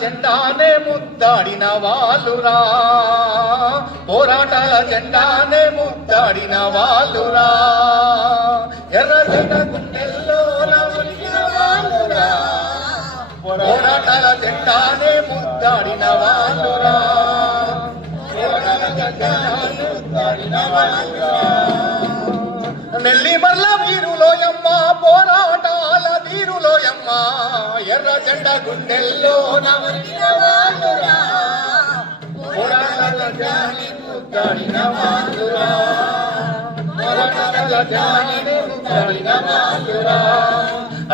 జెండానే ముద్దాడిన వాళ్ళురా పోరాటాల జెండానే ముద్దాడిన వాళ్ళురా ఎర్ర జెండ గుండెల్లో వాళ్ళురా పోరాటాల జెండానే ముద్దాడిన వాళ్ళురా పోరాటాల నెల్లి మర్ల వీరులోయమ్మ పోరాటాల వీరులోయమ్మ ఎర్ర జెండ గుండెల్లో నవరిన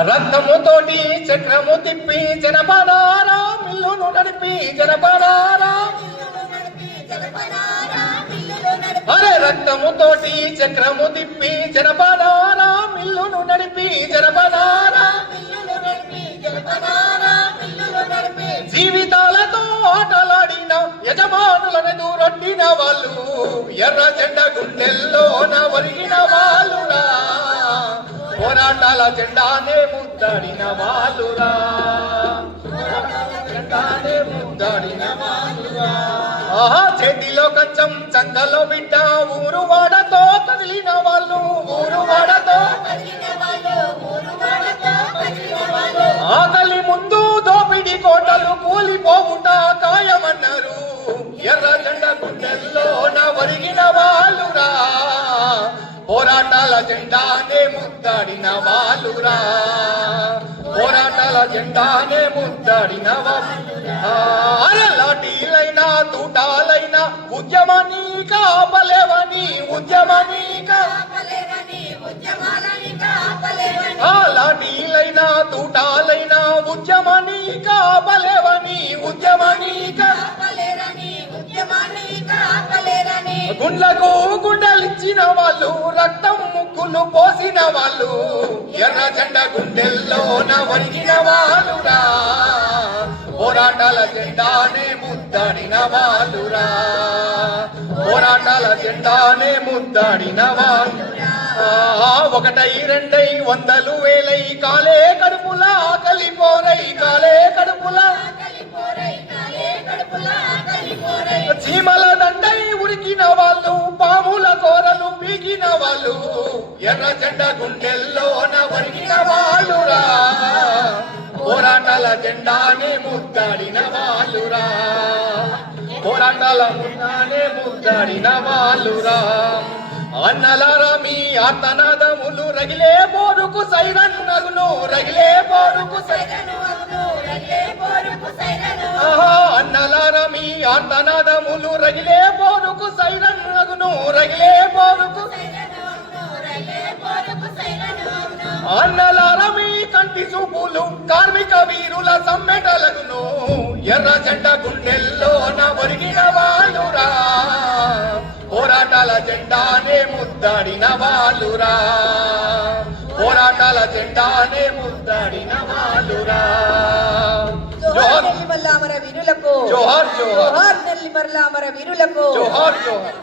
రక్తముతోటి చక్రము తిప్పి జనపడారా మిల్లును నడిపి జనపడారా రక్తముతోటి చక్రము తిప్పి జనపదారా మిల్లును నడిపి జనపదారా జీవితాలతో ఆటలాడిన యజమానులను దూరొట్టిన వాళ్ళు ఎర్ర జెండ గుండెల్లోన ఒరిగిన వాళ్ళురా. పోరాటాల జెండానే ముద్దాడిన వాళ్ళురా. జెండానే ముద్దాడిన వాళ్ళురా. ఆహా చేతిలో కచ్చం చందలో బిడ్డ ఊరు వాడతో కదిలిన వాళ్ళు ఊరు వాడతో ఆకలి ముందు దోపిడి కోటలు కూలిపోవుట కాయమన్నారు ఎర్ర జెండ గుండెల్లో వరిగిన వాళ్ళురా. పోరాటాల జెండానే ముద్దాడిన వాళ్ళురా. పోరాటాల జెండానే ముద్దాడిన లాఠీలైనా తూటా ఉద్యమాన్ని కాపలేవని ఉద్యమాన్ని కా ఆ లాఠీలైనా తూటాలైనా కాపలేవని ఉద్యమాన్ని కా గుండ్లకు గుండెలిచ్చిన వాళ్ళు రక్తం ముక్కులు పోసిన వాళ్ళు ఎర్ర జెండ గుండెల్లో వరిగిన వాళ్ళురా. పోరాటాల జెండానే ముద్దాడిన వాళ్ళురా పోరాటాల జెండానే ముద్దాడిన వాళ్ళు ఒకటై రెండై వందలు వేలై కాలే కడుపుల ఆకలి పోరై కాలే కడుపుల. చీమల దండై ఉరికిన వాళ్ళు పాముల కోరలు పీకిన వాళ్ళు ఎర్ర జెండ గుండెల్లోన వరికిన వాళ్ళురా పోరాటాల జెండానే ముద్దాడిన వాళ్ళురా. పోరాటాల ముందానే ముద్దడిన వాళ్ళురా. అన్నలారా మీ ఆర్తనాదములు రగిలే పోరుకు సైరన్నగును రగిలే పోరుకు సైరన్ ఆహా అన్నలారా మీ ఆర్తనాదములు రగిలే పోరుకు సైరన్నగును రగిలే పోరుకు అన్నలారా మీ కంటి చూపులు కార్మిక వీరుల సమ్మెటలగును ఎర్ర జెండ గుండెల్లో ఒరిగిన వాళ్ళురా. పోరాటాల జెండానే ముద్దాడిన వాళ్ళురా. పోరాటాల జెండానే ముద్దాడిన వాళ్ళురా. జోహార్ నెల్లిమల్ల అమర వీరులకు. జోహార్ జోహార్. జోహార్ నెల్లిమల్ల అమర వీరులకు. జోహార్ జోహార్.